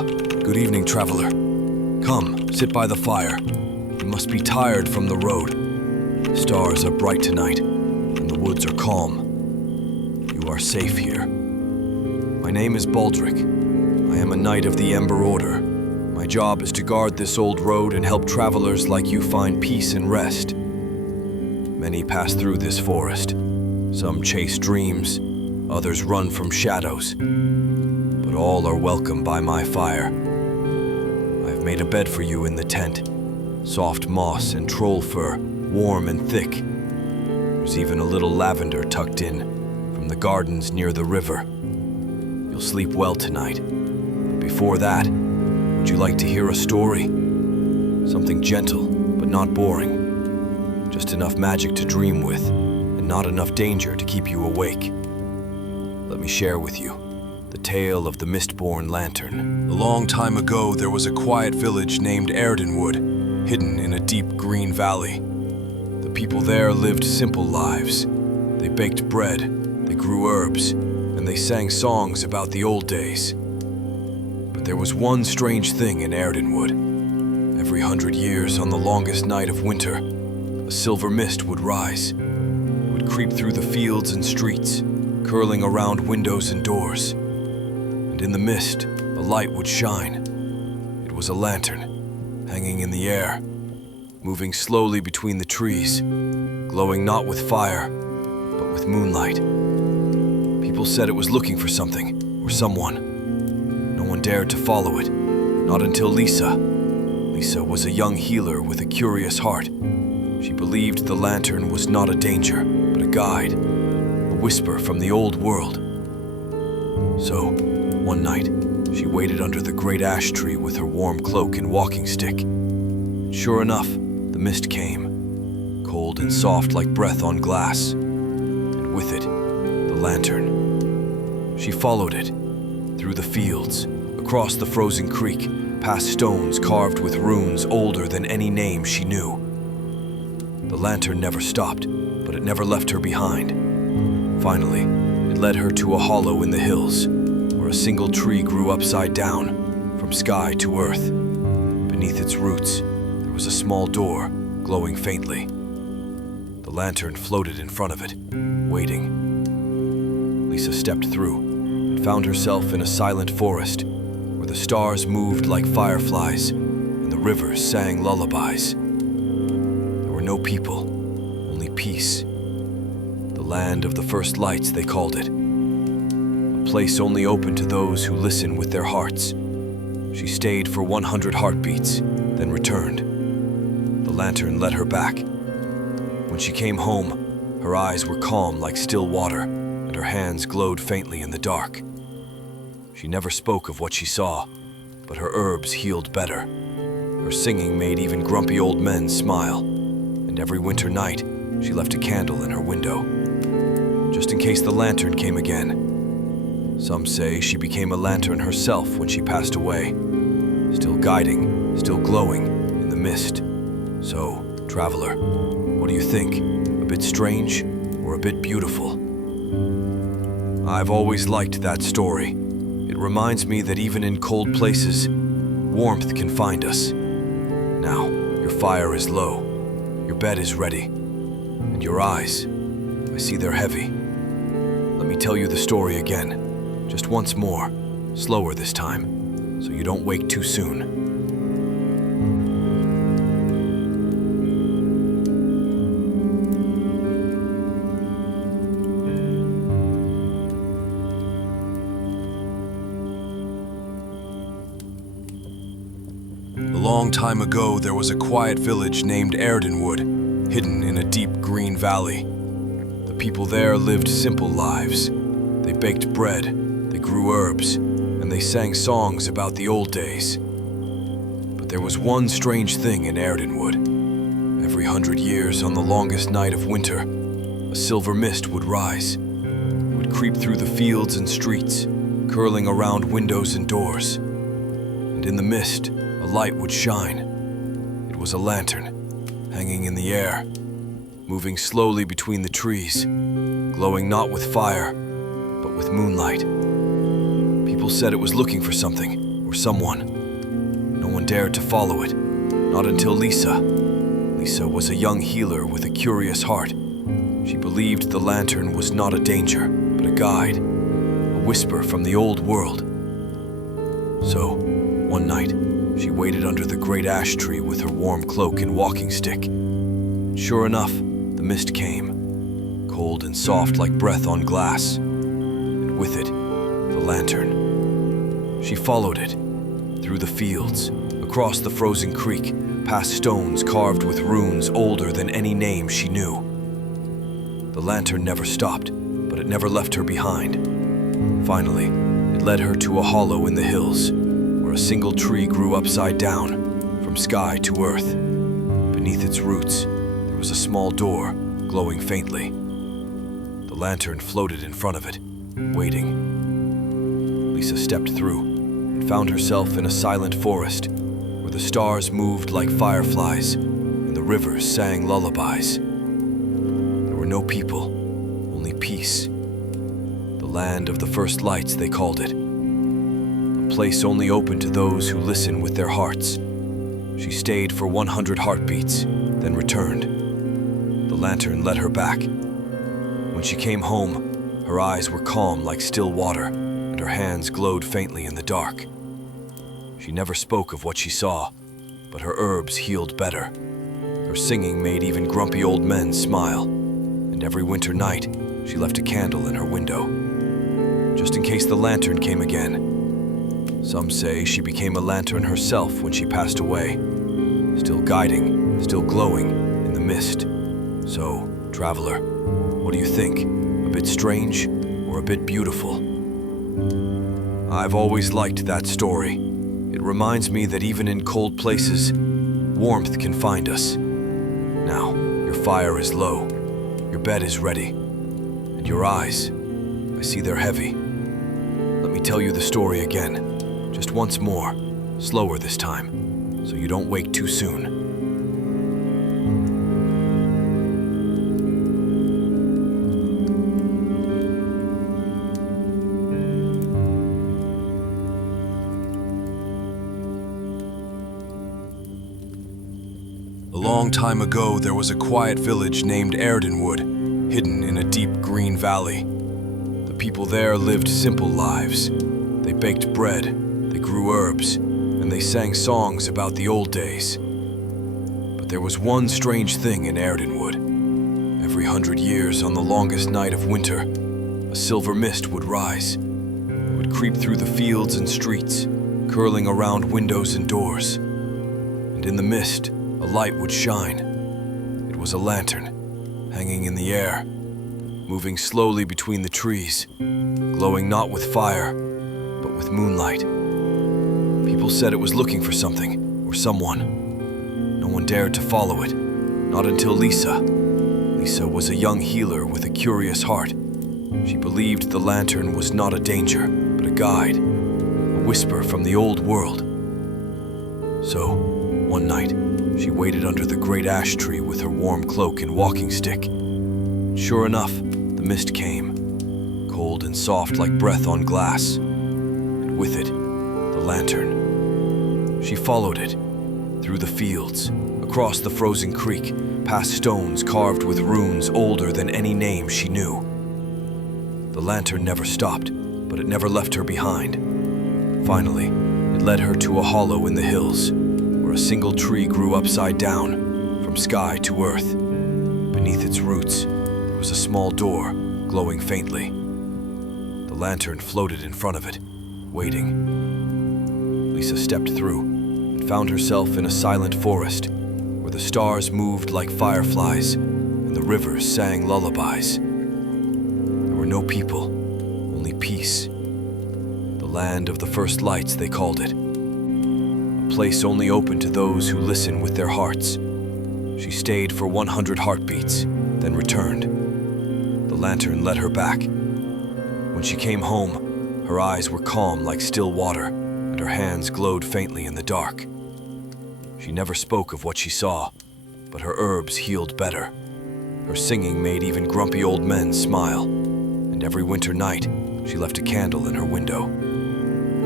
Good evening, traveler. Come, sit by the fire. You must be tired from the road. The stars are bright tonight, and the woods are calm. You are safe here. My name is Baldric. I am a knight of the Ember Order. My job is to guard this old road and help travelers like you find peace and rest. Many pass through this forest. Some chase dreams, others run from shadows. But all are welcome by my fire. I've made a bed for you in the tent. Soft moss and troll fur, warm and thick. There's even a little lavender tucked in from the gardens near the river. You'll sleep well tonight. But before that, would you like to hear a story? Something gentle, but not boring. Just enough magic to dream with, and not enough danger to keep you awake. Let me share with you the tale of the Mistborn Lantern. A long time ago, there was a quiet village named Ardenwood, hidden in a deep green valley. The people there lived simple lives. They baked bread, they grew herbs, and they sang songs about the old days. But there was one strange thing in Ardenwood. Every 100 years, on the longest night of winter, a silver mist would rise. It would creep through the fields and streets, curling around windows and doors. And in the mist, a light would shine. It was a lantern, hanging in the air, moving slowly between the trees, glowing not with fire, but with moonlight. People said it was looking for something, or someone. No one dared to follow it, not until Lisa. Lisa was a young healer with a curious heart. She believed the lantern was not a danger, but a guide, a whisper from the old world. So, one night, she waited under the great ash tree with her warm cloak and walking stick. Sure enough, the mist came, cold and soft like breath on glass, and with it, the lantern. She followed it, through the fields, across the frozen creek, past stones carved with runes older than any name she knew. The lantern never stopped, but it never left her behind. Finally, it led her to a hollow in the hills, where a single tree grew upside down, from sky to earth. Beneath its roots, there was a small door, glowing faintly. The lantern floated in front of it, waiting. Lisa stepped through and found herself in a silent forest, where the stars moved like fireflies and the rivers sang lullabies. There were no people, only peace. The land of the first lights, they called it. A place only open to those who listen with their hearts. She stayed for 100 heartbeats, then returned. The lantern led her back. When she came home, her eyes were calm like still water, and her hands glowed faintly in the dark. She never spoke of what she saw, but her herbs healed better. Her singing made even grumpy old men smile, and every winter night, she left a candle in her window, just in case the lantern came again. Some say she became a lantern herself when she passed away, still guiding, still glowing in the mist. So, traveler, what do you think? A bit strange or a bit beautiful? I've always liked that story. It reminds me that even in cold places, warmth can find us. Now, your fire is low, your bed is ready, and your eyes, I see they're heavy. Let me tell you the story again. Just once more, slower this time, so you don't wake too soon. A long time ago, there was a quiet village named Ardenwood, hidden in a deep green valley. The people there lived simple lives. They baked bread, they grew herbs, and they sang songs about the old days. But there was one strange thing in Ardenwood. Every 100 years, on the longest night of winter, a silver mist would rise. It would creep through the fields and streets, curling around windows and doors. And in the mist, a light would shine. It was a lantern, hanging in the air, moving slowly between the trees, glowing not with fire, but with moonlight. People said it was looking for something, or someone. No one dared to follow it, not until Lisa. Lisa was a young healer with a curious heart. She believed the lantern was not a danger, but a guide, a whisper from the old world. So, one night, she waited under the great ash tree with her warm cloak and walking stick. Sure enough, the mist came, cold and soft like breath on glass, and with it, the lantern. She followed it, through the fields, across the frozen creek, past stones carved with runes older than any name she knew. The lantern never stopped, but it never left her behind. Finally, it led her to a hollow in the hills, where a single tree grew upside down, from sky to earth. Beneath its roots, there was a small door, glowing faintly. The lantern floated in front of it, waiting. Lisa stepped through and found herself in a silent forest, where the stars moved like fireflies and the rivers sang lullabies. There were no people, only peace. The land of the first lights, they called it. A place only open to those who listen with their hearts. She stayed for 100 heartbeats, then returned. The lantern led her back. When she came home, her eyes were calm like still water, and her hands glowed faintly in the dark. She never spoke of what she saw, but her herbs healed better. Her singing made even grumpy old men smile, and every winter night, she left a candle in her window, just in case the lantern came again. Some say she became a lantern herself when she passed away, still guiding, still glowing in the mist. So, traveler, what do you think? A bit strange or a bit beautiful? I've always liked that story. It reminds me that even in cold places, warmth can find us. Now, your fire is low, your bed is ready, and your eyes, I see they're heavy. Let me tell you the story again, just once more, slower this time, so you don't wake too soon. A long time ago, there was a quiet village named Ardenwood, hidden in a deep green valley. The people there lived simple lives. They baked bread, they grew herbs, and they sang songs about the old days. But there was one strange thing in Ardenwood. Every 100 years, on the longest night of winter, a silver mist would rise. It would creep through the fields and streets, curling around windows and doors. And in the mist, a light would shine. It was a lantern, hanging in the air, moving slowly between the trees, glowing not with fire, but with moonlight. People said it was looking for something, or someone. No one dared to follow it, not until Lisa. Lisa was a young healer with a curious heart. She believed the lantern was not a danger, but a guide, a whisper from the old world. So, one night, she waited under the great ash tree with her warm cloak and walking stick. Sure enough, the mist came, cold and soft like breath on glass, and with it, the lantern. She followed it, through the fields, across the frozen creek, past stones carved with runes older than any name she knew. The lantern never stopped, but it never left her behind. Finally, it led her to a hollow in the hills, where a single tree grew upside down, from sky to earth. Beneath its roots, there was a small door, glowing faintly. The lantern floated in front of it, waiting. Lisa stepped through and found herself in a silent forest, where the stars moved like fireflies and the rivers sang lullabies. There were no people, only peace. The land of the first lights, they called it. A place only open to those who listen with their hearts. She stayed for 100 heartbeats, then returned. The lantern led her back. When she came home, her eyes were calm like still water, and her hands glowed faintly in the dark. She never spoke of what she saw, but her herbs healed better. Her singing made even grumpy old men smile, and every winter night, she left a candle in her window,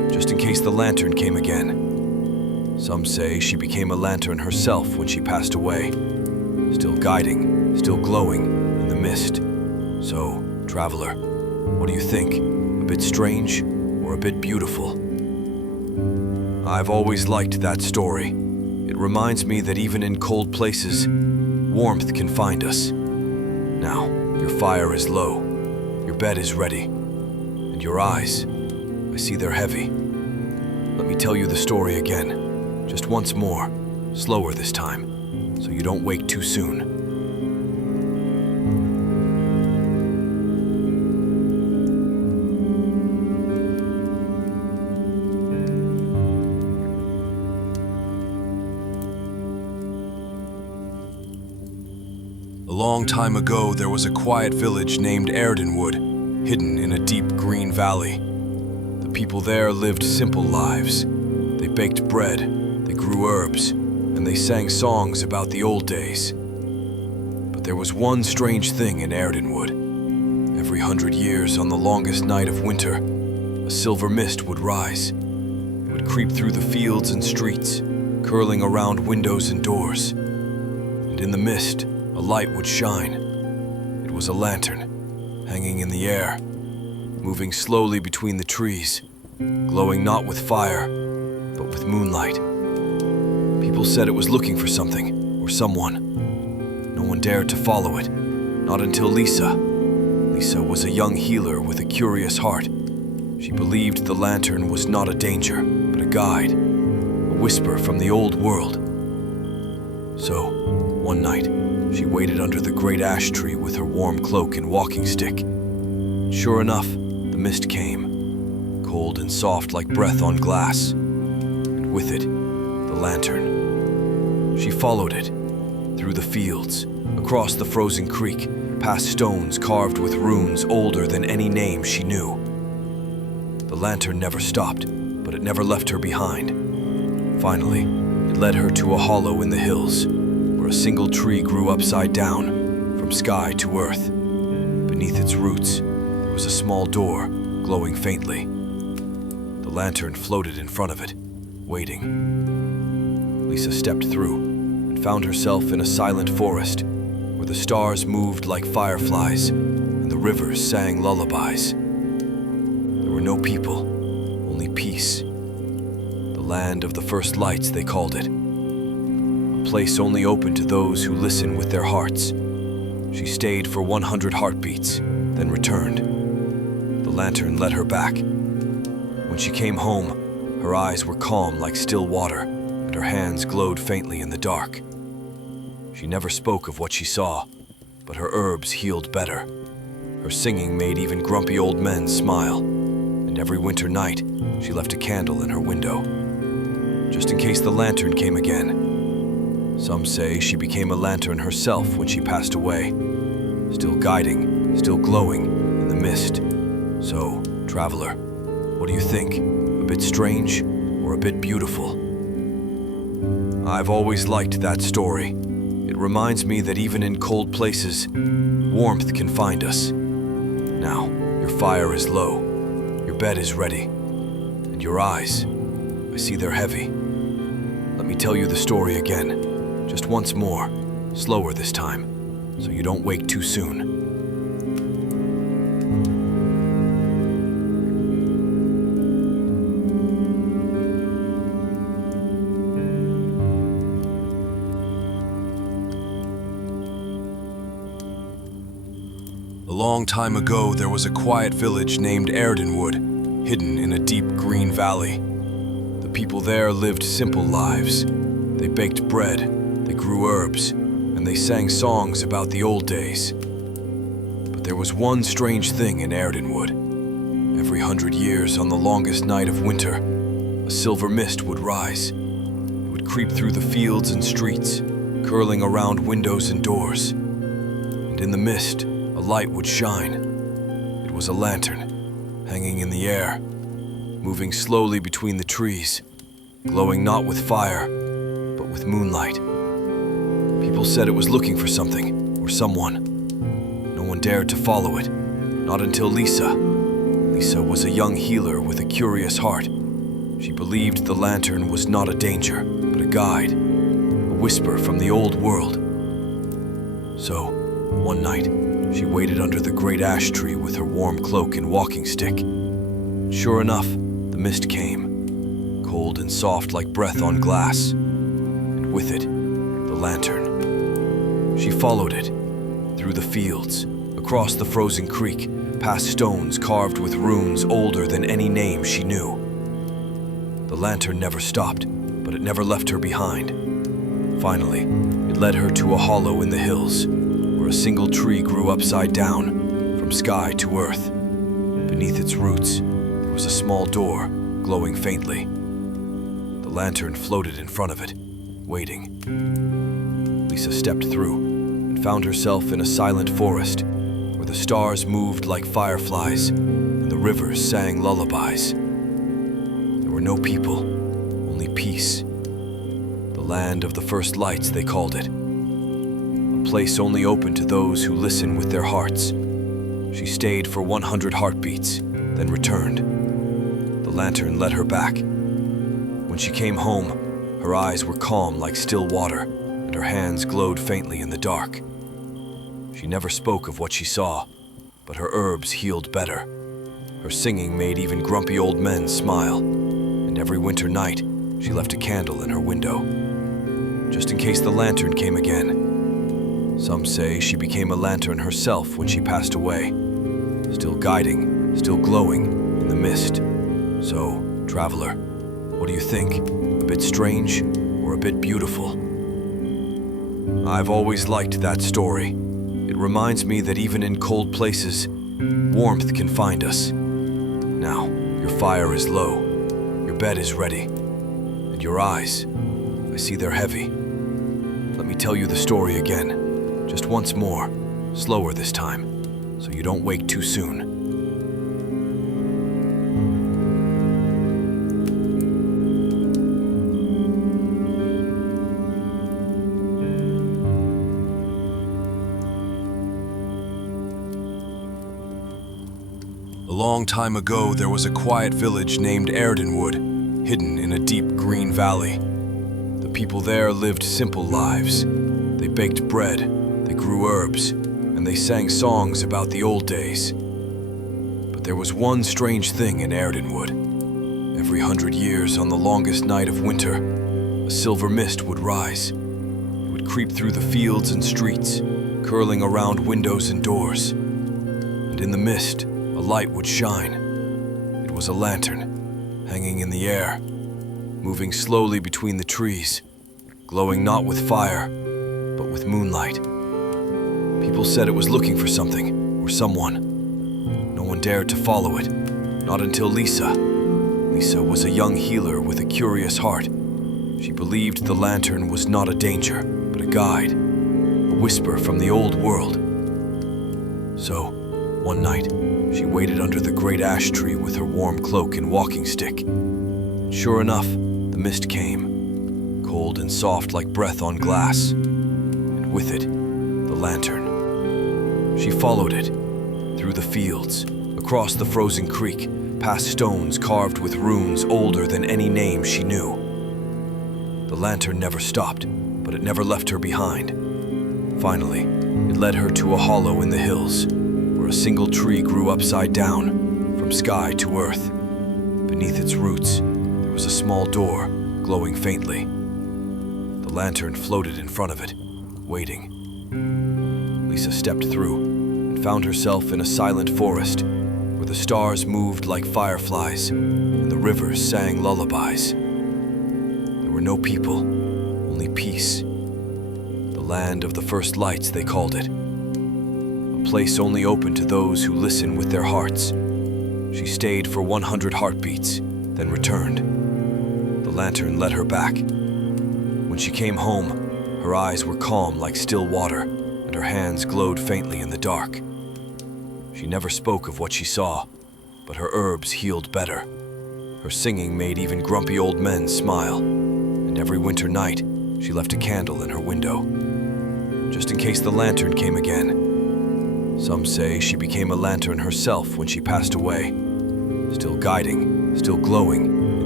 just in case the lantern came again. Some say she became a lantern herself when she passed away, still guiding, still glowing in the mist. So, traveler, what do you think? A bit strange or a bit beautiful? I've always liked that story. It reminds me that even in cold places, warmth can find us. Now, your fire is low, your bed is ready, and your eyes, I see they're heavy. Let me tell you the story again, just once more, slower this time, so you don't wake too soon. A long time ago, there was a quiet village named Erdenwood, hidden in a deep green valley. The people there lived simple lives. They baked bread, they grew herbs, and they sang songs about the old days. But there was one strange thing in Erdenwood. Every 100 years, on the longest night of winter, a silver mist would rise. It would creep through the fields and streets, curling around windows and doors. And in the mist, a light would shine. It was a lantern, hanging in the air, moving slowly between the trees, glowing not with fire, but with moonlight. People said it was looking for something, or someone. No one dared to follow it, not until Lisa. Lisa was a young healer with a curious heart. She believed the lantern was not a danger, but a guide, a whisper from the old world. So, one night, she waited under the great ash tree with her warm cloak and walking stick. Sure enough, the mist came, cold and soft like breath on glass, and with it, the lantern. She followed it, through the fields, across the frozen creek, past stones carved with runes older than any name she knew. The lantern never stopped, but it never left her behind. Finally, it led her to a hollow in the hills, where a single tree grew upside down, from sky to earth. Beneath its roots, there was a small door, glowing faintly. The lantern floated in front of it, waiting. Lisa stepped through and found herself in a silent forest, where the stars moved like fireflies and the rivers sang lullabies. There were no people, only peace. The land of the first lights, they called it. A place only open to those who listen with their hearts. She stayed for 100 heartbeats, then returned. The lantern led her back. When she came home, her eyes were calm like still water, and her hands glowed faintly in the dark. She never spoke of what she saw, but her herbs healed better. Her singing made even grumpy old men smile, and every winter night, she left a candle in her window, just in case the lantern came again. Some say she became a lantern herself when she passed away, still guiding, still glowing in the mist. So, traveler, what do you think? A bit strange or a bit beautiful? I've always liked that story. It reminds me that even in cold places, warmth can find us. Now, your fire is low, your bed is ready, and your eyes, I see they're heavy. Let me tell you the story again, just once more, slower this time, so you don't wake too soon. A long time ago, there was a quiet village named Erdenwood, hidden in a deep green valley. The people there lived simple lives. They baked bread, they grew herbs, and they sang songs about the old days. But there was one strange thing in Erdenwood. Every 100 years, on the longest night of winter, a silver mist would rise. It would creep through the fields and streets, curling around windows and doors. And in the mist, a light would shine. It was a lantern, hanging in the air, moving slowly between the trees, glowing not with fire, but with moonlight. People said it was looking for something, or someone. No one dared to follow it, not until Lisa. Lisa was a young healer with a curious heart. She believed the lantern was not a danger, but a guide, a whisper from the old world. So, one night, she waited under the great ash tree with her warm cloak and walking stick. Sure enough, the mist came, cold and soft like breath on glass, and with it, the lantern. She followed it, through the fields, across the frozen creek, past stones carved with runes older than any name she knew. The lantern never stopped, but it never left her behind. Finally, it led her to a hollow in the hills, where a single tree grew upside down, from sky to earth. Beneath its roots, there was a small door, glowing faintly. The lantern floated in front of it, waiting. Lisa stepped through and found herself in a silent forest, where the stars moved like fireflies and the rivers sang lullabies. There were no people, only peace. The land of the first lights, they called it. A place only open to those who listen with their hearts. She stayed for 100 heartbeats, then returned. The lantern led her back. When she came home, her eyes were calm like still water, and her hands glowed faintly in the dark. She never spoke of what she saw, but her herbs healed better. Her singing made even grumpy old men smile, and every winter night, she left a candle in her window, just in case the lantern came again. Some say she became a lantern herself when she passed away, still guiding, still glowing in the mist. So, traveler, what do you think? A bit strange or a bit beautiful? I've always liked that story. It reminds me that even in cold places, warmth can find us. Now, your fire is low, your bed is ready, and your eyes, I see they're heavy. Let me tell you the story again, just once more, slower this time, so you don't wake too soon. A long time ago, there was a quiet village named Ardenwood, hidden in a deep green valley. The people there lived simple lives. They baked bread, they grew herbs, and they sang songs about the old days. But there was one strange thing in Ardenwood. Every 100 years, on the longest night of winter, a silver mist would rise. It would creep through the fields and streets, curling around windows and doors. And in the mist, a light would shine. It was a lantern, hanging in the air, moving slowly between the trees, glowing not with fire, but with moonlight. People said it was looking for something, or someone. No one dared to follow it, not until Lisa. Lisa was a young healer with a curious heart. She believed the lantern was not a danger, but a guide, a whisper from the old world. So, one night, she waited under the great ash tree with her warm cloak and walking stick. Sure enough, the mist came, cold and soft like breath on glass, and with it, the lantern. She followed it, through the fields, across the frozen creek, past stones carved with runes older than any name she knew. The lantern never stopped, but it never left her behind. Finally, it led her to a hollow in the hills, where a single tree grew upside down, from sky to earth. Beneath its roots, there was a small door, glowing faintly. The lantern floated in front of it, waiting. Lisa stepped through and found herself in a silent forest, where the stars moved like fireflies and the rivers sang lullabies. There were no people, only peace. The land of the first lights, they called it. A place only open to those who listen with their hearts. She stayed for 100 heartbeats, then returned. The lantern led her back. When she came home, her eyes were calm like still water, and her hands glowed faintly in the dark. She never spoke of what she saw, but her herbs healed better. Her singing made even grumpy old men smile, and every winter night, she left a candle in her window, just in case the lantern came again. Some say she became a lantern herself when she passed away, still guiding, still glowing in the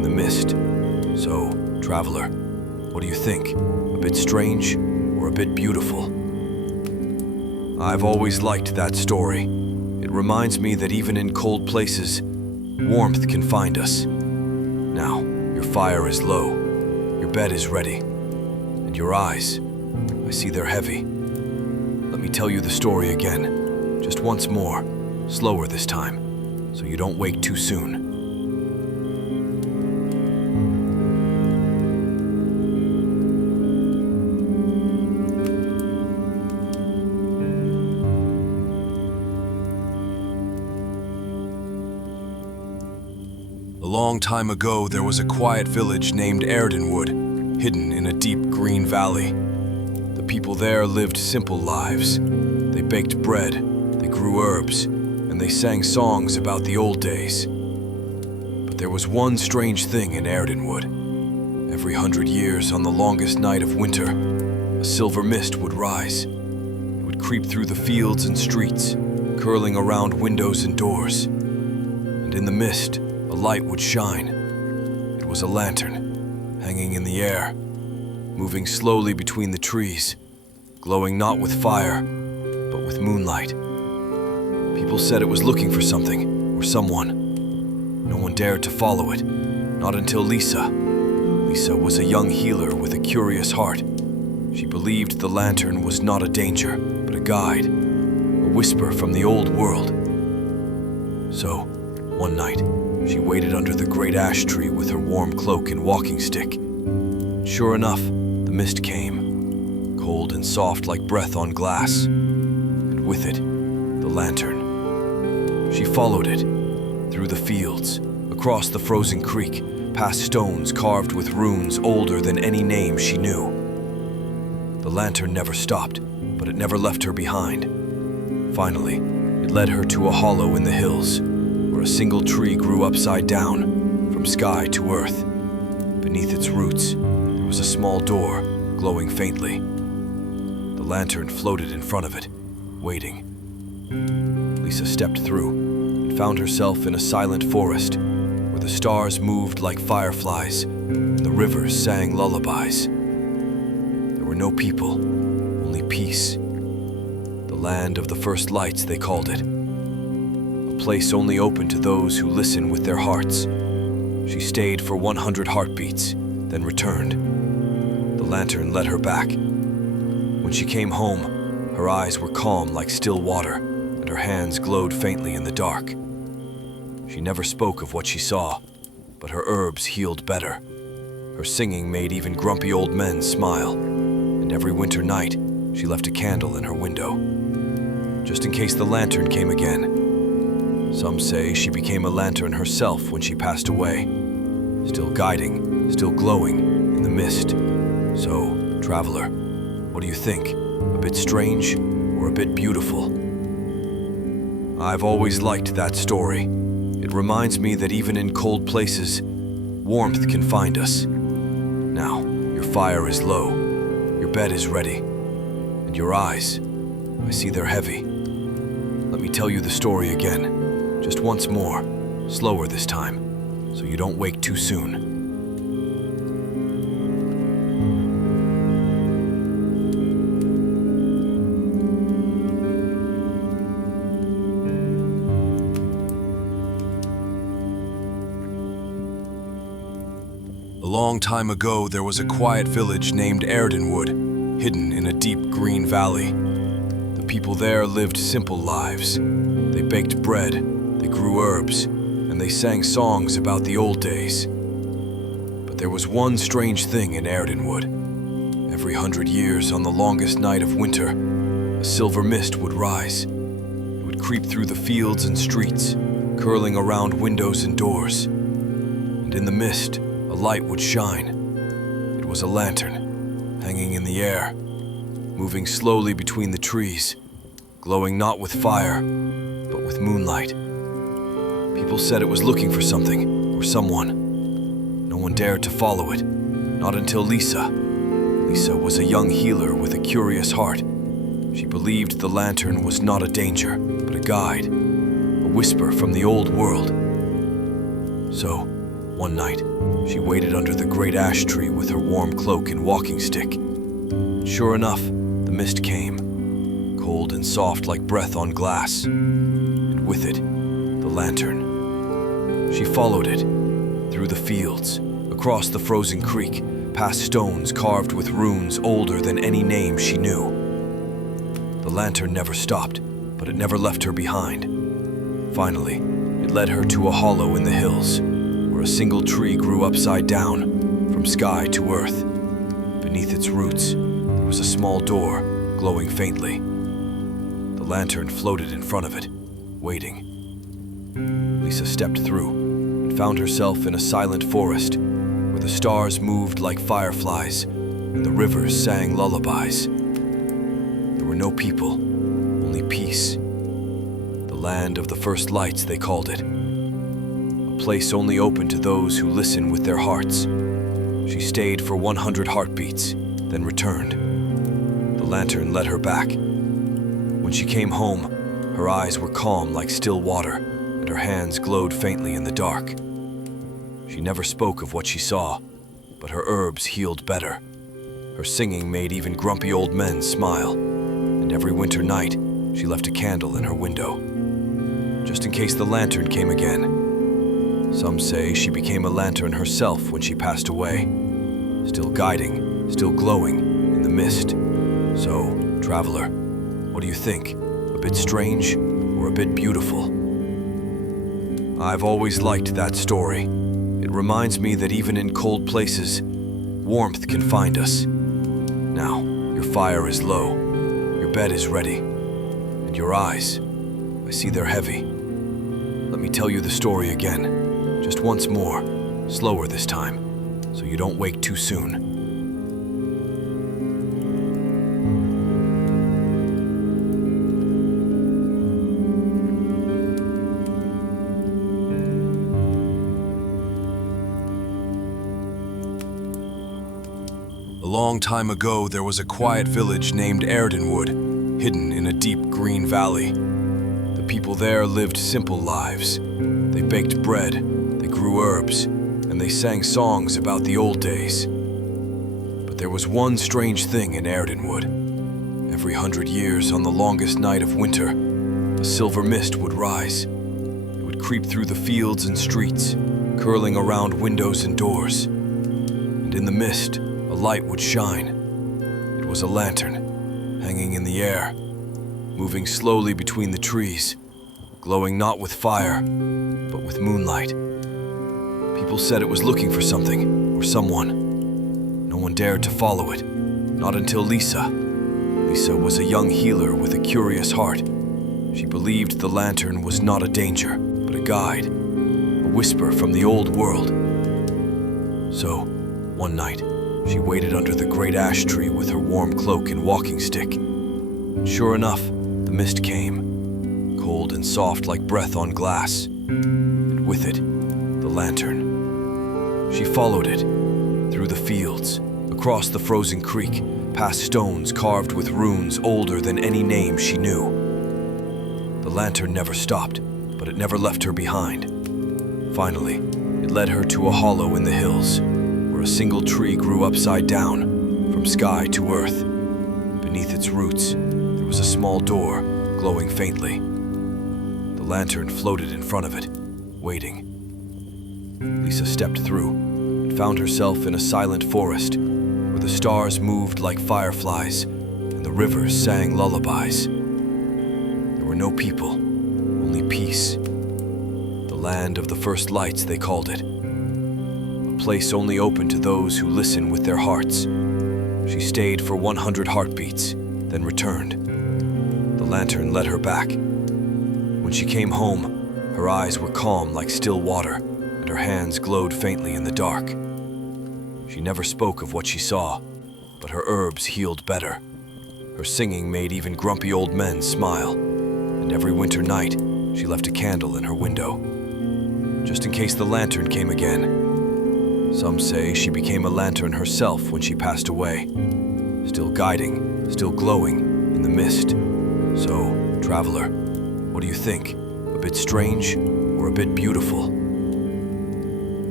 the mist. So, traveler, what do you think? A bit strange or a bit beautiful? I've always liked that story. It reminds me that even in cold places, warmth can find us. Now, your fire is low, your bed is ready, and your eyes, I see they're heavy. Let me tell you the story again, just once more, slower this time, so you don't wake too soon. A long time ago, there was a quiet village named Ardenwood, hidden in a deep green valley. The people there lived simple lives. They baked bread, they grew herbs, and they sang songs about the old days. But there was one strange thing in Ardenwood. Every 100 years, on the longest night of winter, a silver mist would rise. It would creep through the fields and streets, curling around windows and doors. And in the mist, a light would shine. It was a lantern, hanging in the air, moving slowly between the trees, glowing not with fire, but with moonlight. People said it was looking for something, or someone. No one dared to follow it, not until Lisa. Lisa was a young healer with a curious heart. She believed the lantern was not a danger, but a guide, a whisper from the old world. So, one night, she waited under the great ash tree with her warm cloak and walking stick. Sure enough, the mist came, cold and soft like breath on glass, and with it, the lantern. She followed it, through the fields, across the frozen creek, past stones carved with runes older than any name she knew. The lantern never stopped, but it never left her behind. Finally, it led her to a hollow in the hills, where a single tree grew upside down, from sky to earth. Beneath its roots, there was a small door, glowing faintly. The lantern floated in front of it, waiting. Lisa stepped through and found herself in a silent forest, where the stars moved like fireflies and the rivers sang lullabies. There were no people, only peace. The land of the first lights, they called it. A place only open to those who listen with their hearts. She stayed for 100 heartbeats, then returned. The lantern led her back. When she came home, her eyes were calm like still water, and her hands glowed faintly in the dark. She never spoke of what she saw, but her herbs healed better. Her singing made even grumpy old men smile, and every winter night, she left a candle in her window, just in case the lantern came again. Some say she became a lantern herself when she passed away, still guiding, still glowing in the mist. So, traveler, what do you think? A bit strange or a bit beautiful? I've always liked that story. It reminds me that even in cold places, warmth can find us. Now, your fire is low, your bed is ready, and your eyes, I see they're heavy. Let me tell you the story again. Just once more, slower this time, so you don't wake too soon. A long time ago, there was a quiet village named Ardenwood, hidden in a deep green valley. The people there lived simple lives. They baked bread, they grew herbs, and they sang songs about the old days. But there was one strange thing in Ardenwood. Every 100 years, on the longest night of winter, a silver mist would rise. It would creep through the fields and streets, curling around windows and doors. And in the mist, a light would shine. It was a lantern, hanging in the air, moving slowly between the trees, glowing not with fire, but with moonlight. People said it was looking for something, or someone. No one dared to follow it, not until Lisa. Lisa was a young healer with a curious heart. She believed the lantern was not a danger, but a guide, a whisper from the old world. So, One night, she waited under the great ash tree with her warm cloak and walking stick. Sure enough, the mist came, cold and soft like breath on glass, and with it, the lantern. She followed it, through the fields, across the frozen creek, past stones carved with runes older than any name she knew. The lantern never stopped, but it never left her behind. Finally, it led her to a hollow in the hills, where a single tree grew upside down, from sky to earth. Beneath its roots, there was a small door, glowing faintly. The lantern floated in front of it, waiting. Lisa stepped through and found herself in a silent forest, where the stars moved like fireflies and the rivers sang lullabies. There were no people, only peace. The land of the first lights, they called it. A place only open to those who listen with their hearts. She stayed for 100 heartbeats, then returned. The lantern led her back. When she came home, her eyes were calm like still water, and her hands glowed faintly in the dark. She never spoke of what she saw, but her herbs healed better. Her singing made even grumpy old men smile, and every winter night, she left a candle in her window, just in case the lantern came again. Some say she became a lantern herself when she passed away, still guiding, still glowing in the mist. So, traveler, what do you think? A bit strange or a bit beautiful? I've always liked that story. It reminds me that even in cold places, warmth can find us. Now, your fire is low, your bed is ready, and your eyes, I see they're heavy. Let me tell you the story again, just once more, slower this time, so you don't wake too soon. A long time ago, there was a quiet village named Ardenwood, hidden in a deep green valley. The people there lived simple lives. They baked bread, they grew herbs, and they sang songs about the old days. But there was one strange thing in Ardenwood. Every 100 years, on the longest night of winter, a silver mist would rise. It would creep through the fields and streets, curling around windows and doors. And in the mist, a light would shine. It was a lantern, hanging in the air, moving slowly between the trees, glowing not with fire, but with moonlight. People said it was looking for something, or someone. No one dared to follow it, not until Lisa. Lisa was a young healer with a curious heart. She believed the lantern was not a danger, but a guide, a whisper from the old world. So, one night, she waited under the great ash tree with her warm cloak and walking stick. Sure enough, the mist came, cold and soft like breath on glass, and with it, the lantern. She followed it, through the fields, across the frozen creek, past stones carved with runes older than any name she knew. The lantern never stopped, but it never left her behind. Finally, it led her to a hollow in the hills, where a single tree grew upside down, from sky to earth. Beneath its roots, there was a small door, glowing faintly. The lantern floated in front of it, waiting. Lisa stepped through and found herself in a silent forest, where the stars moved like fireflies and the rivers sang lullabies. There were no people, only peace. The land of the first lights, they called it. A place only open to those who listen with their hearts. She stayed for 100 heartbeats, then returned. The lantern led her back. When she came home, her eyes were calm like still water, and her hands glowed faintly in the dark. She never spoke of what she saw, but her herbs healed better. Her singing made even grumpy old men smile, and every winter night, she left a candle in her window, just in case the lantern came again. Some say she became a lantern herself when she passed away, still guiding, still glowing in the mist. So, traveler, what do you think? A bit strange or a bit beautiful?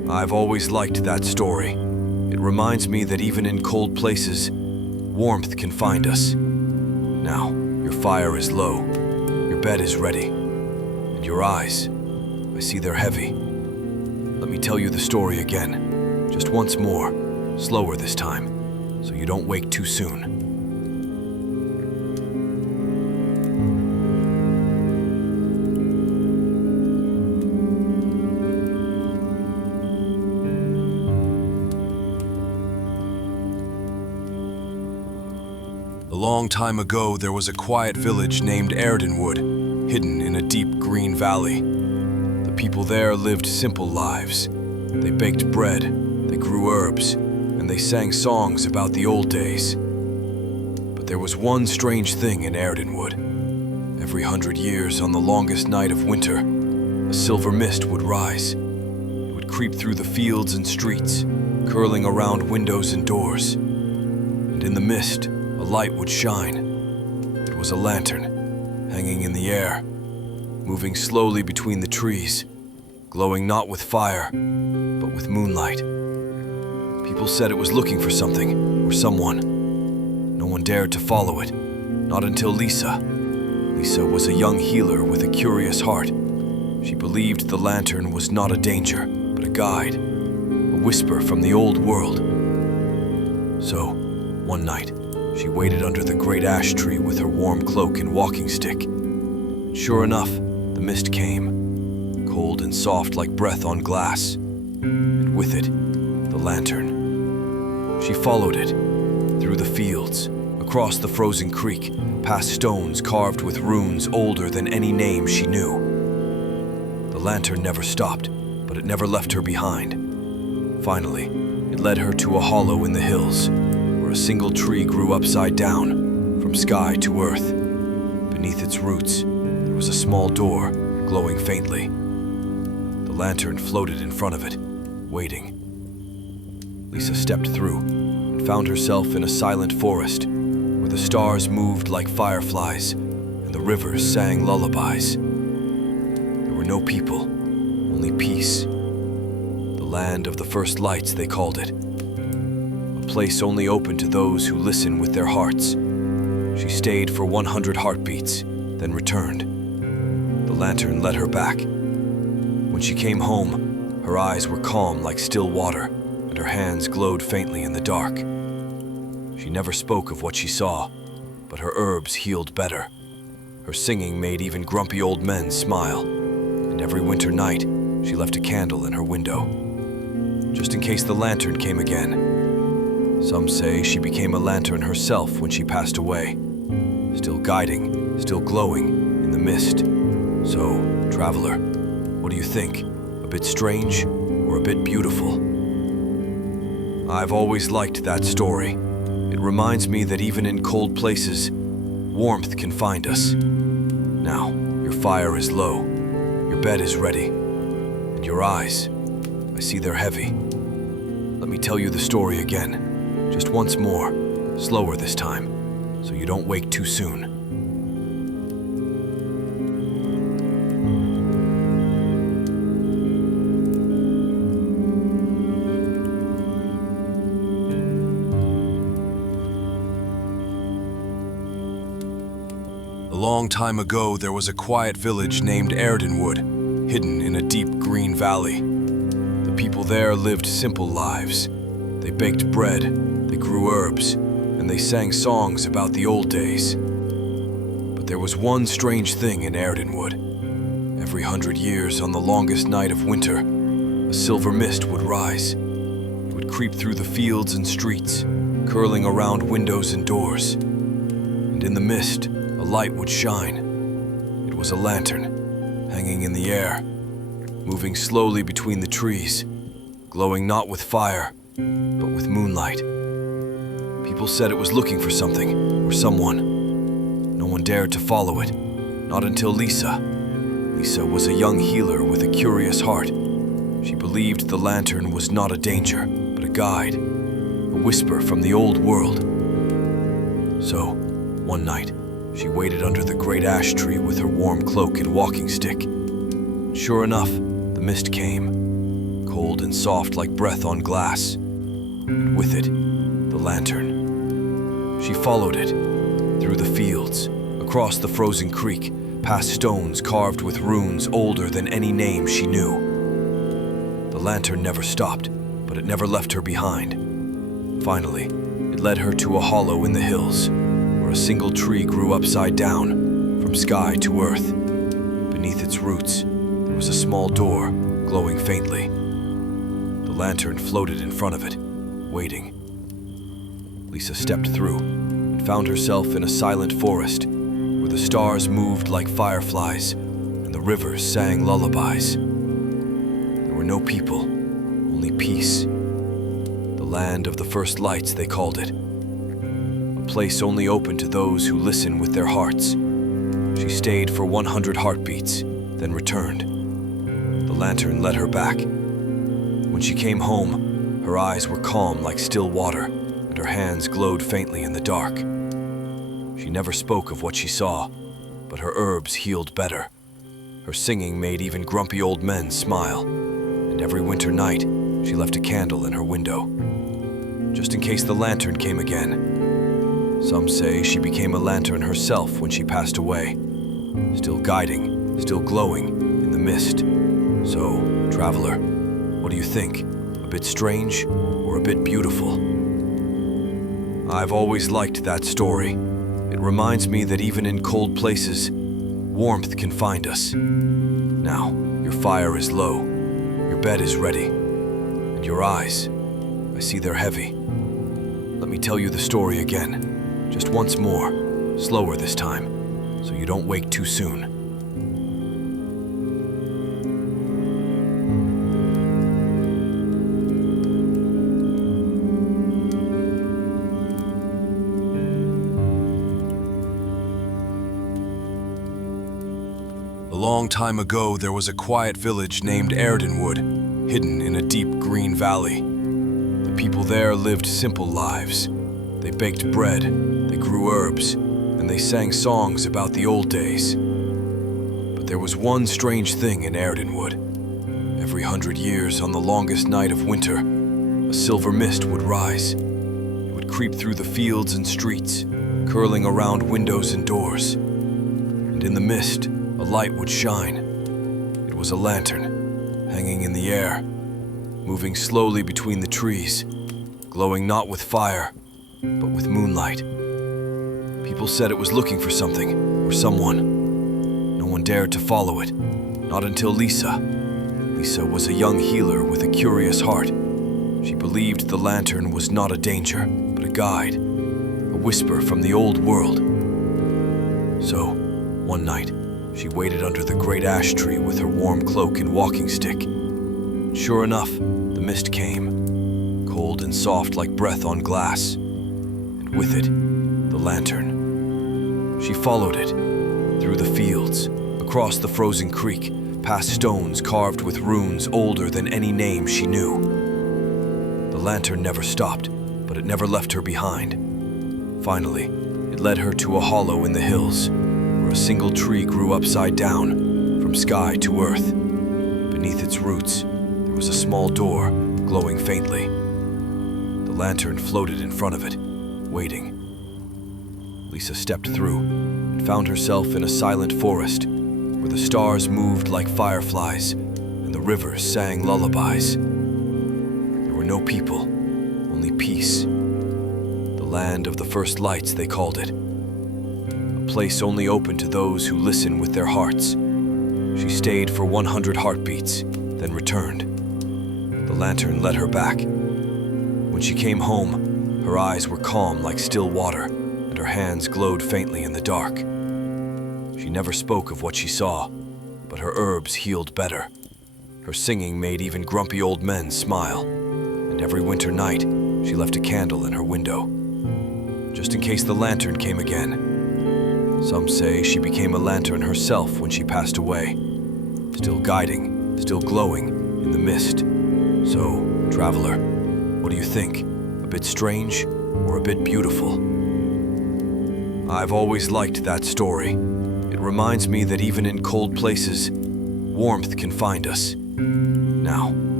I've always liked that story. It reminds me that even in cold places, warmth can find us. Now, your fire is low, your bed is ready, and your eyes, I see they're heavy. Let me tell you the story again, just once more, slower this time, so you don't wake too soon. A long time ago, there was a quiet village named Ardenwood, hidden in a deep green valley. The people there lived simple lives. They baked bread, they grew herbs, and they sang songs about the old days. But there was one strange thing in Ardenwood. Every 100 years, on the longest night of winter, a silver mist would rise. It would creep through the fields and streets, curling around windows and doors. And in the mist, a light would shine. It was a lantern, hanging in the air, moving slowly between the trees, glowing not with fire, but with moonlight. People said it was looking for something, or someone. No one dared to follow it, not until Lisa. Lisa was a young healer with a curious heart. She believed the lantern was not a danger, but a guide, a whisper from the old world. So, one night, she waited under the great ash tree with her warm cloak and walking stick. Sure enough, the mist came, cold and soft like breath on glass, and with it, the lantern. She followed it, through the fields, across the frozen creek, past stones carved with runes older than any name she knew. The lantern never stopped, but it never left her behind. Finally, it led her to a hollow in the hills, where a single tree grew upside down, from sky to earth. Beneath its roots, there was a small door, glowing faintly. The lantern floated in front of it, waiting. Lisa stepped through and found herself in a silent forest, where the stars moved like fireflies and the rivers sang lullabies. There were no people, only peace. The land of the first lights, they called it. A place only open to those who listen with their hearts. She stayed for 100 heartbeats, then returned. The lantern led her back. When she came home, her eyes were calm like still water, and her hands glowed faintly in the dark. She never spoke of what she saw, but her herbs healed better. Her singing made even grumpy old men smile, and every winter night, she left a candle in her window, just in case the lantern came again. Some say she became a lantern herself when she passed away, still guiding, still glowing in the mist. So, traveler, what do you think? A bit strange or a bit beautiful? I've always liked that story. It reminds me that even in cold places, warmth can find us. Now, your fire is low, your bed is ready, and your eyes, I see they're heavy. Let me tell you the story again. Just once more, slower this time, so you don't wake too soon. A long time ago, there was a quiet village named Ardenwood, hidden in a deep green valley. The people there lived simple lives. They baked bread, they grew herbs, and they sang songs about the old days. But there was one strange thing in Ardenwood. Every 100 years, on the longest night of winter, a silver mist would rise. It would creep through the fields and streets, curling around windows and doors. And in the mist, a light would shine. It was a lantern, hanging in the air, moving slowly between the trees, glowing not with fire, but with moonlight. People said it was looking for something, or someone. No one dared to follow it, not until Lisa. Lisa was a young healer with a curious heart. She believed the lantern was not a danger, but a guide, a whisper from the old world. So, one night, she waited under the great ash tree with her warm cloak and walking stick. Sure enough, the mist came, cold and soft like breath on glass. And with it, the lantern. She followed it, through the fields, across the frozen creek, past stones carved with runes older than any name she knew. The lantern never stopped, but it never left her behind. Finally, it led her to a hollow in the hills, where a single tree grew upside down, from sky to earth. Beneath its roots, there was a small door, glowing faintly. The lantern floated in front of it, waiting. Lisa stepped through and found herself in a silent forest, where the stars moved like fireflies and the rivers sang lullabies. There were no people, only peace. The land of the first lights, they called it. A place only open to those who listen with their hearts. She stayed for 100 heartbeats, then returned. The lantern led her back. When she came home, her eyes were calm like still water, and her hands glowed faintly in the dark. She never spoke of what she saw, but her herbs healed better. Her singing made even grumpy old men smile, and every winter night, she left a candle in her window, just in case the lantern came again. Some say she became a lantern herself when she passed away, still guiding, still glowing in the mist. So, traveler, what do you think? A bit strange or a bit beautiful? I've always liked that story. It reminds me that even in cold places, warmth can find us. Now, your fire is low, your bed is ready, and your eyes, I see they're heavy. Let me tell you the story again, just once more, slower this time, so you don't wake too soon. A long time ago, there was a quiet village named Ardenwood, hidden in a deep green valley. The people there lived simple lives. They baked bread, they grew herbs, and they sang songs about the old days. But there was one strange thing in Ardenwood. Every 100 years, on the longest night of winter, a silver mist would rise. It would creep through the fields and streets, curling around windows and doors. And in the mist, a light would shine. It was a lantern, hanging in the air, moving slowly between the trees, glowing not with fire, but with moonlight. People said it was looking for something, or someone. No one dared to follow it, not until Lisa. Lisa was a young healer with a curious heart. She believed the lantern was not a danger, but a guide, a whisper from the old world. So, one night, she waited under the great ash tree with her warm cloak and walking stick. Sure enough, the mist came, cold and soft like breath on glass, and with it, the lantern. She followed it, through the fields, across the frozen creek, past stones carved with runes older than any name she knew. The lantern never stopped, but it never left her behind. Finally, it led her to a hollow in the hills, where a single tree grew upside down, from sky to earth. Beneath its roots, there was a small door, glowing faintly. The lantern floated in front of it, waiting. Lisa stepped through and found herself in a silent forest, where the stars moved like fireflies and the rivers sang lullabies. There were no people, only peace. The land of the first lights, they called it. A place only open to those who listen with their hearts. She stayed for 100 heartbeats, then returned. The lantern led her back. When she came home, her eyes were calm like still water, and her hands glowed faintly in the dark. She never spoke of what she saw, but her herbs healed better. Her singing made even grumpy old men smile, and every winter night, she left a candle in her window, just in case the lantern came again. Some say she became a lantern herself when she passed away, still guiding, still glowing in the mist. So, traveler, what do you think? A bit strange or a bit beautiful? I've always liked that story. It reminds me that even in cold places, warmth can find us. Now, your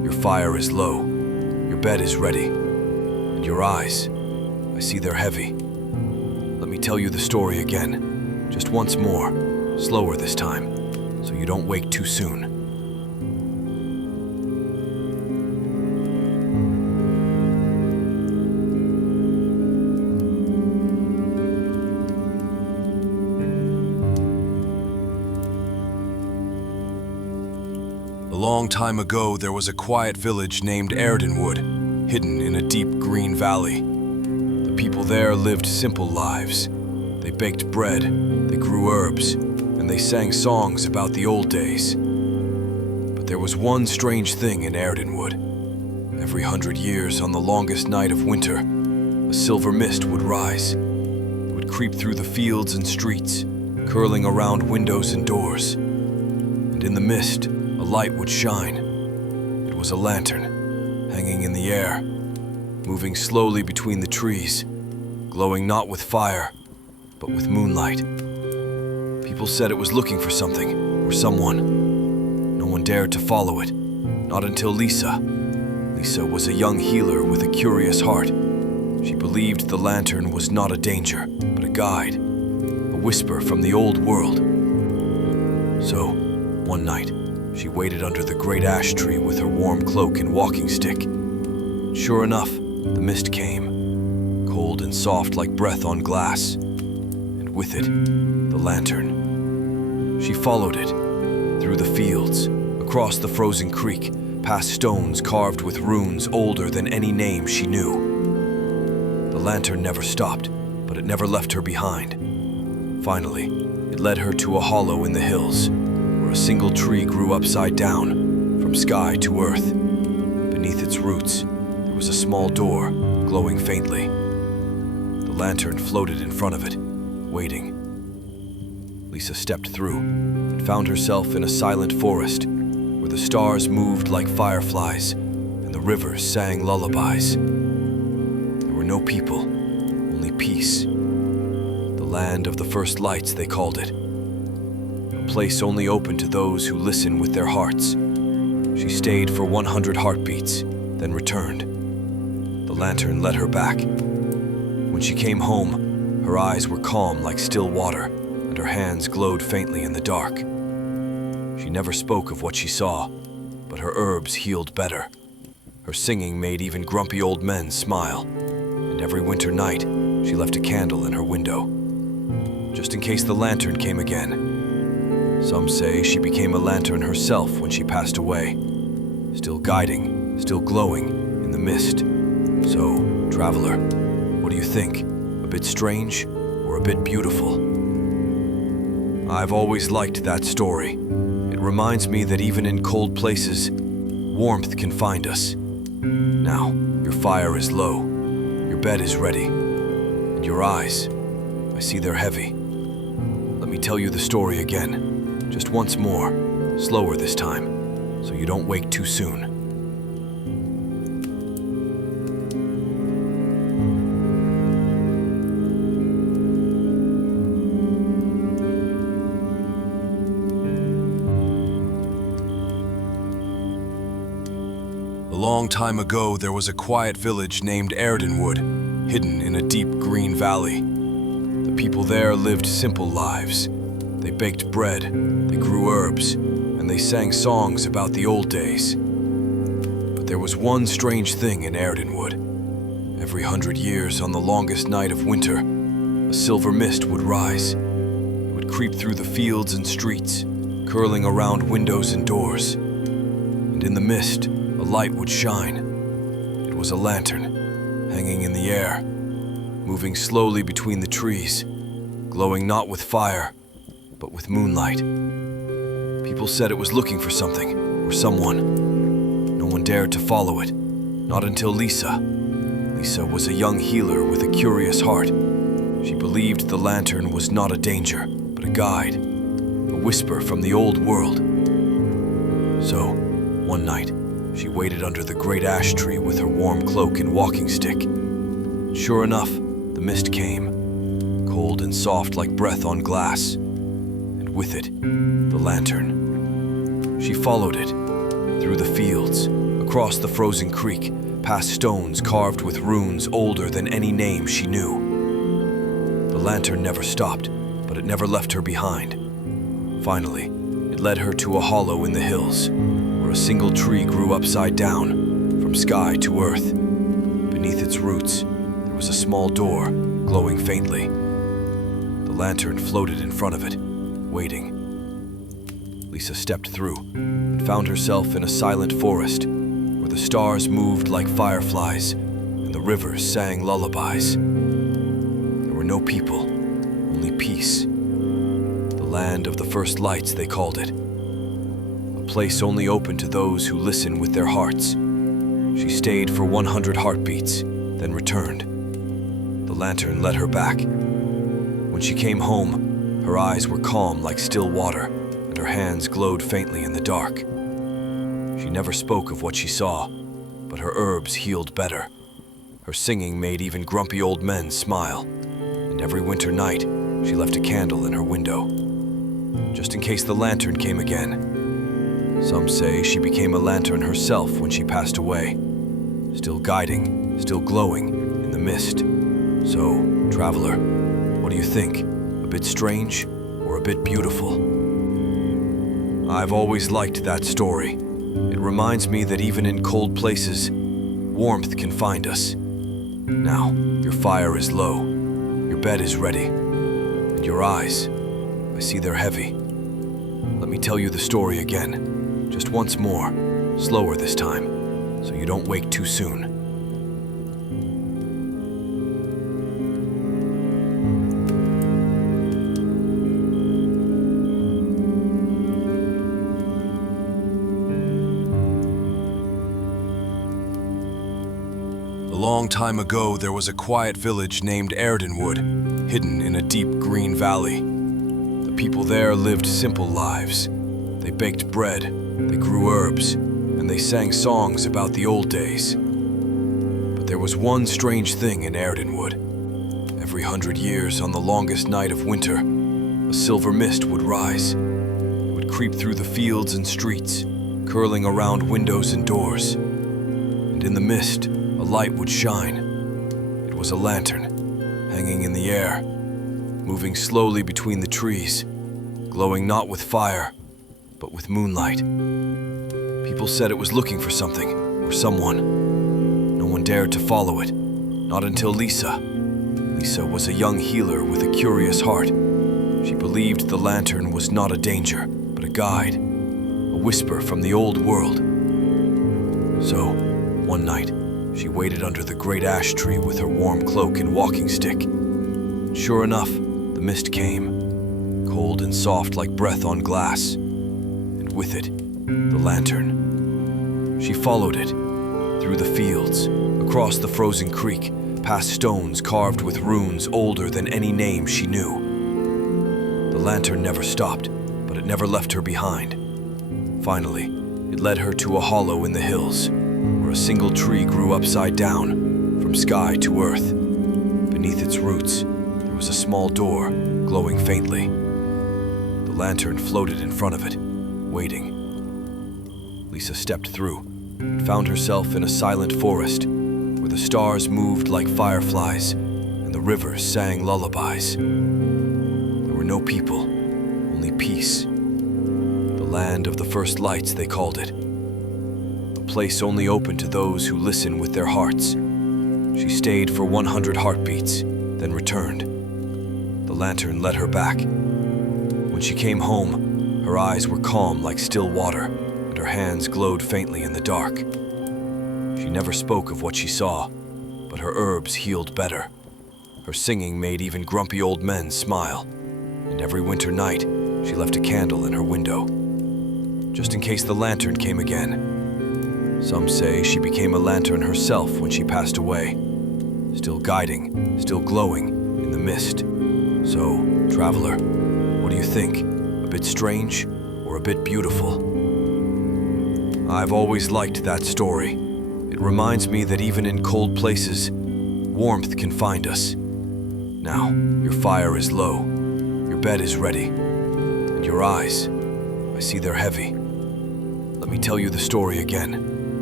Your fire is low, your bed is ready, and your eyes, I see they're heavy. Let me tell you the story again, just once more, slower this time, so you don't wake too soon. A long time ago, there was a quiet village named Ardenwood, hidden in a deep green valley. The people there lived simple lives. They baked bread, they grew herbs, and they sang songs about the old days. But there was one strange thing in Ardenwood. Every 100 years, on the longest night of winter, a silver mist would rise. It would creep through the fields and streets, curling around windows and doors. And in the mist, a light would shine. It was a lantern, hanging in the air, moving slowly between the trees, glowing not with fire, but with moonlight. People said it was looking for something, or someone. No one dared to follow it, not until Lisa. Lisa was a young healer with a curious heart. She believed the lantern was not a danger, but a guide, a whisper from the old world. So, one night, she waited under the great ash tree with her warm cloak and walking stick. Sure enough, the mist came, cold and soft like breath on glass, and with it, the lantern. She followed it, through the fields, across the frozen creek, past stones carved with runes older than any name she knew. The lantern never stopped, but it never left her behind. Finally, it led her to a hollow in the hills, where a single tree grew upside down, from sky to earth. Beneath its roots, there was a small door, glowing faintly. The lantern floated in front of it, waiting. Lisa stepped through and found herself in a silent forest, where the stars moved like fireflies and the rivers sang lullabies. There were no people, only peace. The land of the first lights, they called it. A place only open to those who listen with their hearts. She stayed for 100 heartbeats, then returned. The lantern led her back. When she came home, her eyes were calm like still water, and her hands glowed faintly in the dark. She never spoke of what she saw, but her herbs healed better. Her singing made even grumpy old men smile, and every winter night, she left a candle in her window, just in case the lantern came again. Some say she became a lantern herself when she passed away, still guiding, still glowing in the mist. So, traveler, what do you think? A bit strange or a bit beautiful? I've always liked that story. It reminds me that even in cold places, warmth can find us. Now, your fire is low, your bed is ready, and your eyes, I see they're heavy. Let me tell you the story again. Just once more, slower this time, so you don't wake too soon. A long time ago, there was a quiet village named Ardenwood, hidden in a deep green valley. The people there lived simple lives. They baked bread, they grew herbs, and they sang songs about the old days. But there was one strange thing in Ardenwood. Every 100 years, on the longest night of winter, a silver mist would rise. It would creep through the fields and streets, curling around windows and doors. And in the mist, a light would shine. It was a lantern, hanging in the air, moving slowly between the trees, glowing not with fire, but with moonlight. People said it was looking for something, or someone. No one dared to follow it, not until Lisa. Lisa was a young healer with a curious heart. She believed the lantern was not a danger, but a guide, a whisper from the old world. So, one night, she waited under the great ash tree with her warm cloak and walking stick. Sure enough, the mist came, cold and soft like breath on glass, and with it, the lantern. She followed it, through the fields, across the frozen creek, past stones carved with runes older than any name she knew. The lantern never stopped, but it never left her behind. Finally, it led her to a hollow in the hills, where a single tree grew upside down, from sky to earth. Beneath its roots, there was a small door, glowing faintly. The lantern floated in front of it, waiting. Lisa stepped through and found herself in a silent forest, where the stars moved like fireflies and the rivers sang lullabies. There were no people, only peace. The land of the first lights, they called it. A place only open to those who listen with their hearts. She stayed for 100 heartbeats, then returned. The lantern led her back. When she came home, her eyes were calm like still water, and her hands glowed faintly in the dark. She never spoke of what she saw, but her herbs healed better. Her singing made even grumpy old men smile, and every winter night, she left a candle in her window, just in case the lantern came again. Some say she became a lantern herself when she passed away, still guiding, still glowing in the mist. So, traveler, what do you think? A bit strange or a bit beautiful? I've always liked that story. It reminds me that even in cold places, warmth can find us. Now, your fire is low, your bed is ready, and your eyes, I see they're heavy. Let me tell you the story again, just once more, slower this time, so you don't wake too soon. A long time ago, there was a quiet village named Ardenwood, hidden in a deep green valley. The people there lived simple lives. They baked bread, they grew herbs, and they sang songs about the old days. But there was one strange thing in Ardenwood. Every 100 years, on the longest night of winter, a silver mist would rise. It would creep through the fields and streets, curling around windows and doors. And in the mist, a light would shine. It was a lantern, hanging in the air, moving slowly between the trees, glowing not with fire, but with moonlight. People said it was looking for something, or someone. No one dared to follow it, not until Lisa. Lisa was a young healer with a curious heart. She believed the lantern was not a danger, but a guide, a whisper from the old world. So, one night, she waited under the great ash tree with her warm cloak and walking stick. Sure enough, the mist came, cold and soft like breath on glass, and with it, the lantern. She followed it, through the fields, across the frozen creek, past stones carved with runes older than any name she knew. The lantern never stopped, but it never left her behind. Finally, it led her to a hollow in the hills, where a single tree grew upside down, from sky to earth. Beneath its roots, there was a small door, glowing faintly. The lantern floated in front of it, waiting. Lisa stepped through and found herself in a silent forest, where the stars moved like fireflies and the rivers sang lullabies. There were no people, only peace. The land of the first lights, they called it. A place only open to those who listen with their hearts. She stayed for 100 heartbeats, then returned. The lantern led her back. When she came home, her eyes were calm like still water, and her hands glowed faintly in the dark. She never spoke of what she saw, but her herbs healed better. Her singing made even grumpy old men smile, and every winter night, she left a candle in her window, just in case the lantern came again. Some say she became a lantern herself when she passed away, still guiding, still glowing in the mist. So, traveler, what do you think? A bit strange or a bit beautiful? I've always liked that story. It reminds me that even in cold places, warmth can find us. Now, your fire is low, your bed is ready, and your eyes, I see they're heavy. Let me tell you the story again,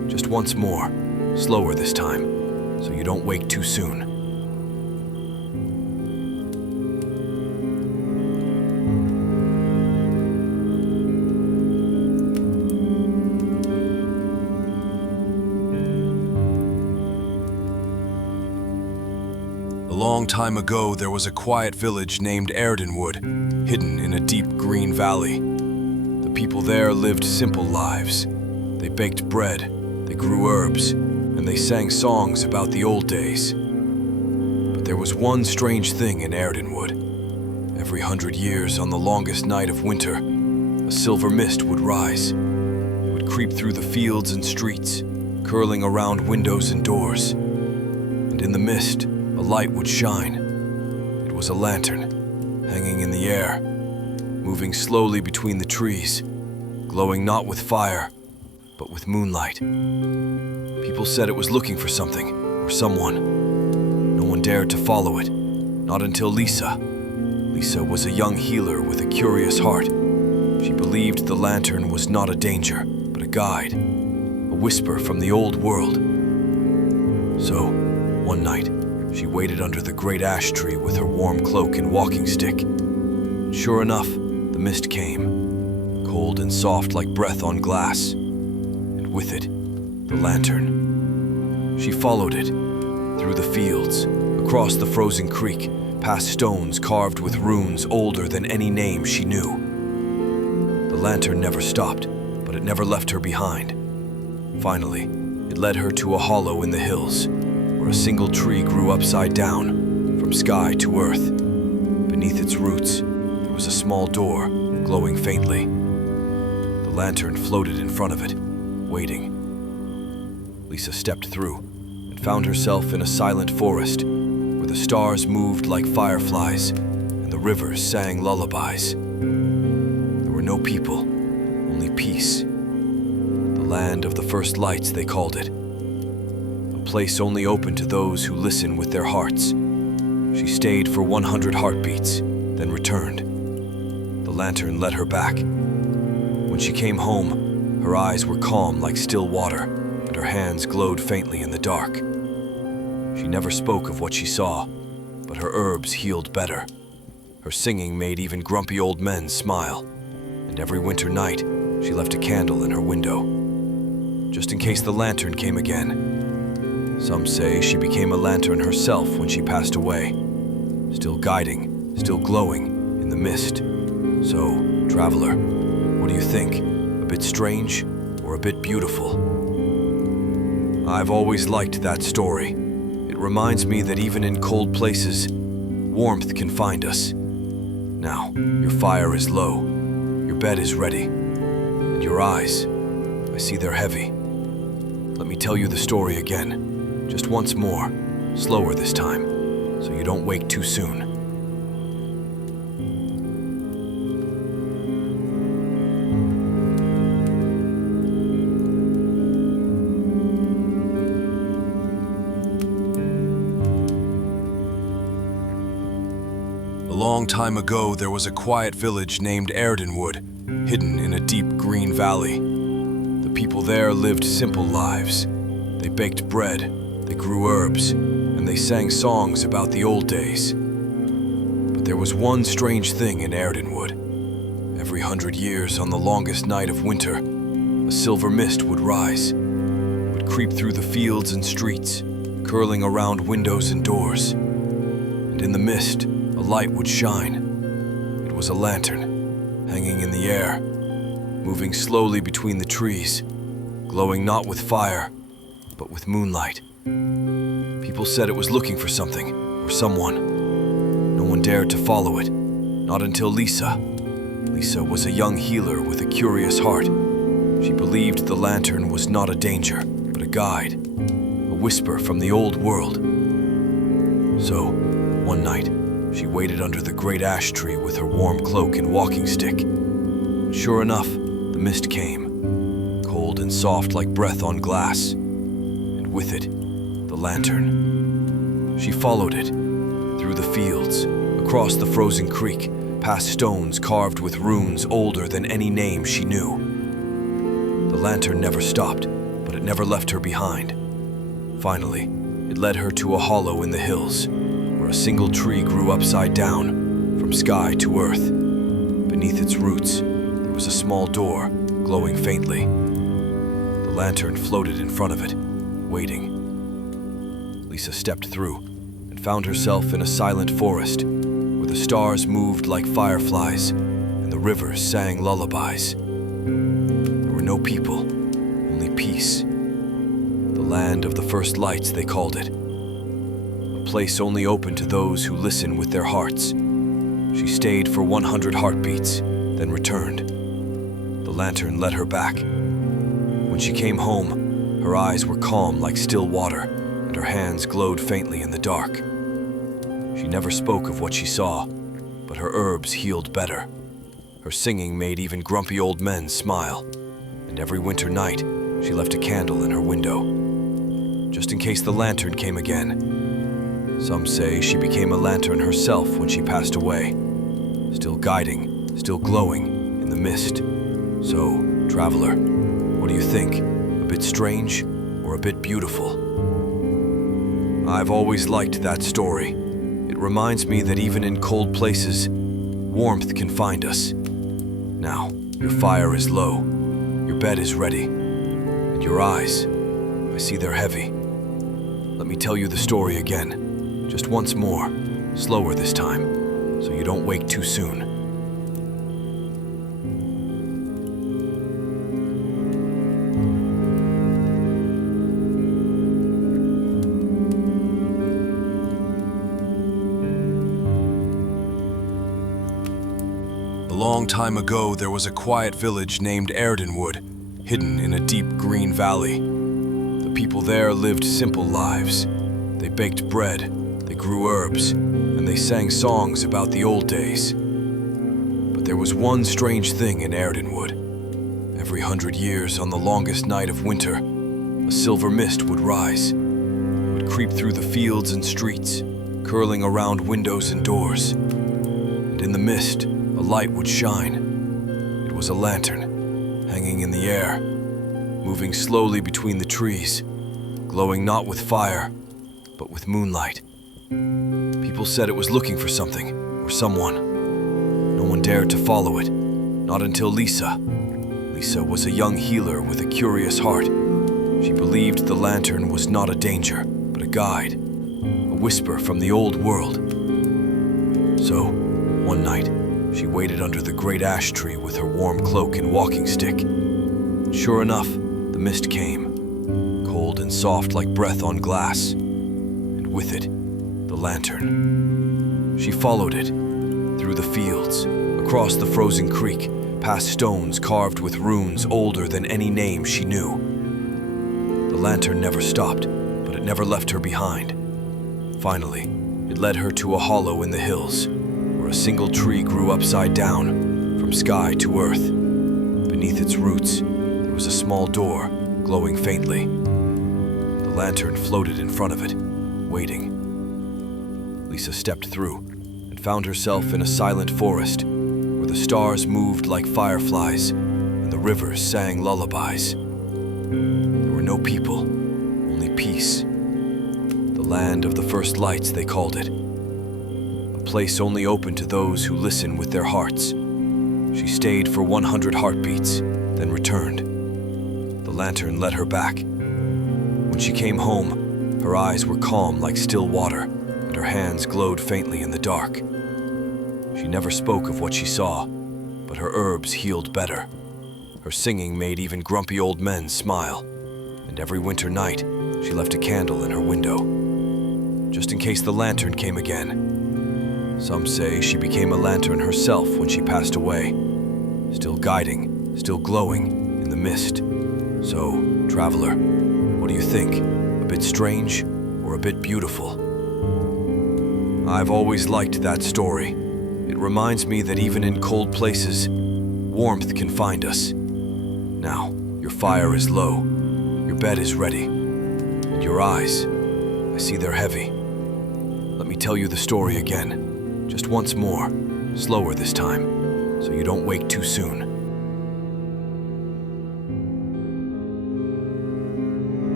Just once more, slower this time, so you don't wake too soon. A long time ago, there was a quiet village named Ardenwood, hidden in a deep green valley. The people there lived simple lives. They baked bread, they grew herbs, and they sang songs about the old days. But there was one strange thing in Ardenwood. Every 100 years, on the longest night of winter, a silver mist would rise. It would creep through the fields and streets, curling around windows and doors. And in the mist, a light would shine. It was a lantern, hanging in the air, moving slowly between the trees, glowing not with fire, but with moonlight. People said it was looking for something, or someone. No one dared to follow it, not until Lisa. Lisa was a young healer with a curious heart. She believed the lantern was not a danger, but a guide, a whisper from the old world. So, one night, she waited under the great ash tree with her warm cloak and walking stick. Sure enough, the mist came, cold and soft like breath on glass, and with it, the lantern. She followed it, through the fields, across the frozen creek, past stones carved with runes older than any name she knew. The lantern never stopped, but it never left her behind. Finally, it led her to a hollow in the hills, where a single tree grew upside down, from sky to earth. Beneath its roots, there was a small door, glowing faintly. The lantern floated in front of it, waiting. Lisa stepped through and found herself in a silent forest, where the stars moved like fireflies and the rivers sang lullabies. There were no people, only peace. The land of the first lights, they called it. A place only open to those who listen with their hearts. She stayed for 100 heartbeats, then returned. The lantern led her back. When she came home, her eyes were calm like still water, and her hands glowed faintly in the dark. She never spoke of what she saw, but her herbs healed better. Her singing made even grumpy old men smile, and every winter night, she left a candle in her window, just in case the lantern came again. Some say she became a lantern herself when she passed away, still guiding, still glowing in the mist. So, traveler, what do you think? A bit strange or a bit beautiful? I've always liked that story. It reminds me that even in cold places, warmth can find us. Now, your fire is low, your bed is ready, and your eyes, I see they're heavy. Let me tell you the story again. Just once more, slower this time, so you don't wake too soon. A long time ago, there was a quiet village named Ardenwood, hidden in a deep green valley. The people there lived simple lives. They baked bread, they grew herbs, and they sang songs about the old days. But there was one strange thing in Ardenwood. Every 100 years, on the longest night of winter, a silver mist would rise. It would creep through the fields and streets, curling around windows and doors. And in the mist, a light would shine. It was a lantern, hanging in the air, moving slowly between the trees, glowing not with fire, but with moonlight. People said it was looking for something, or someone. No one dared to follow it, not until Lisa. Lisa was a young healer with a curious heart. She believed the lantern was not a danger, but a guide, a whisper from the old world. So, one night, she waited under the great ash tree with her warm cloak and walking stick. Sure enough, the mist came, cold and soft like breath on glass, and with it, the lantern. She followed it, through the fields, across the frozen creek, past stones carved with runes older than any name she knew. The lantern never stopped, but it never left her behind. Finally, it led her to a hollow in the hills, where a single tree grew upside down, from sky to earth. Beneath its roots, there was a small door, glowing faintly. The lantern floated in front of it, waiting. Lisa stepped through and found herself in a silent forest, where the stars moved like fireflies and the rivers sang lullabies. There were no people, only peace. The land of the first lights, they called it. A place only open to those who listen with their hearts. She stayed for 100 heartbeats, then returned. The lantern led her back. When she came home, her eyes were calm like still water, and her hands glowed faintly in the dark. She never spoke of what she saw, but her herbs healed better. Her singing made even grumpy old men smile, and every winter night, she left a candle in her window, just in case the lantern came again. Some say she became a lantern herself when she passed away, still guiding, still glowing in the mist. So, traveler, what do you think? A bit strange or a bit beautiful? I've always liked that story. It reminds me that even in cold places, warmth can find us. Now, your fire is low, your bed is ready, and your eyes, I see they're heavy. Let me tell you the story again, just once more, slower this time, so you don't wake too soon. A long time ago, there was a quiet village named Erdenwood, hidden in a deep green valley. The people there lived simple lives. They baked bread, they grew herbs, and they sang songs about the old days. But there was one strange thing in Erdenwood. Every 100 years, on the longest night of winter, a silver mist would rise. It would creep through the fields and streets, curling around windows and doors. And in the mist, a light would shine. It was a lantern, hanging in the air, moving slowly between the trees, glowing not with fire, but with moonlight. People said it was looking for something, or someone. No one dared to follow it, not until Lisa. Lisa was a young healer with a curious heart. She believed the lantern was not a danger, but a guide, a whisper from the old world. So, one night, she waited under the great ash tree with her warm cloak and walking stick. Sure enough, the mist came, cold and soft like breath on glass, and with it, the lantern. She followed it, through the fields, across the frozen creek, past stones carved with runes older than any name she knew. The lantern never stopped, but it never left her behind. Finally, it led her to a hollow in the hills, where a single tree grew upside down, from sky to earth. Beneath its roots, there was a small door, glowing faintly. The lantern floated in front of it, waiting. Lisa stepped through and found herself in a silent forest, where the stars moved like fireflies and the rivers sang lullabies. There were no people, only peace. The land of the first lights, they called it. A place only open to those who listen with their hearts. She stayed for 100 heartbeats, then returned. The lantern led her back. When she came home, her eyes were calm like still water, and her hands glowed faintly in the dark. She never spoke of what she saw, but her herbs healed better. Her singing made even grumpy old men smile, and every winter night, she left a candle in her window, just in case the lantern came again. Some say she became a lantern herself when she passed away, still guiding, still glowing in the mist. So, traveler, what do you think? A bit strange or a bit beautiful? I've always liked that story. It reminds me that even in cold places, warmth can find us. Now, your fire is low, your bed is ready, and your eyes, I see they're heavy. Let me tell you the story again, just once more, slower this time, so you don't wake too soon.